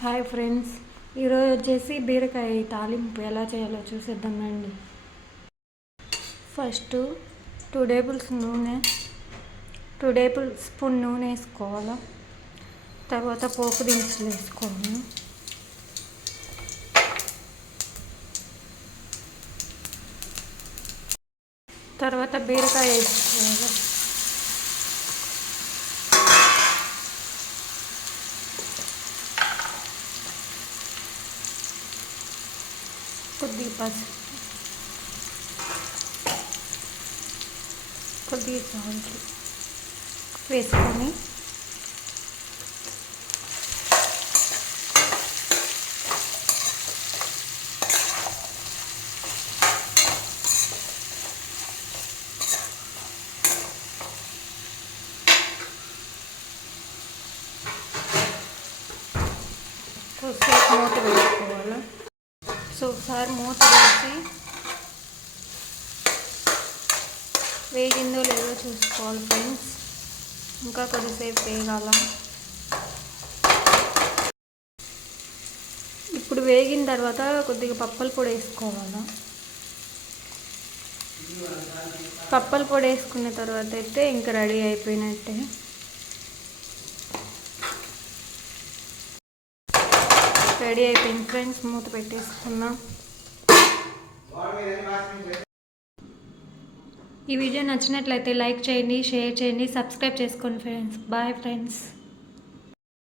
Hi friends, ఈరోజు వచ్చేసి బీరకాయ తాలింపు ఎలా చేయాలో చూసేద్దామండి. ఫస్ట్ 2 టేబుల్ స్పూన్ నూనె వేసుకోవాలి. తర్వాత పోపు దినుసులు వేసుకోవాలి. తర్వాత బీరకాయ వేసుకోవాలి. కొద్దిగా పసుపు, కొద్దిగా సాల్ట్ వేసుకొని కొద్దిసేపు మూత వేసుకోవాలి. ఒకసారి మూత వేసి వేగిందో లేదో చూసుకోవాలి ఫ్రెండ్స్. ఇంకా కొద్దిసేపు వేగాల. ఇప్పుడు వేగిన తర్వాత కొద్దిగా పప్పల పొడి వేసుకోవాలి. పప్పల పొడి వేసుకున్న తర్వాత అయితే ఇంకా రెడీ అయిపోయినట్టే. రెడీ అయిపోయింది ఫ్రెండ్స్. మూత పెట్టేసుకున్నాం. ఈ వీడియో నచ్చినట్లయితే లైక్ చేయండి, షేర్ చేయండి, సబ్స్క్రైబ్ చేసుకోండి ఫ్రెండ్స్. Bye friends.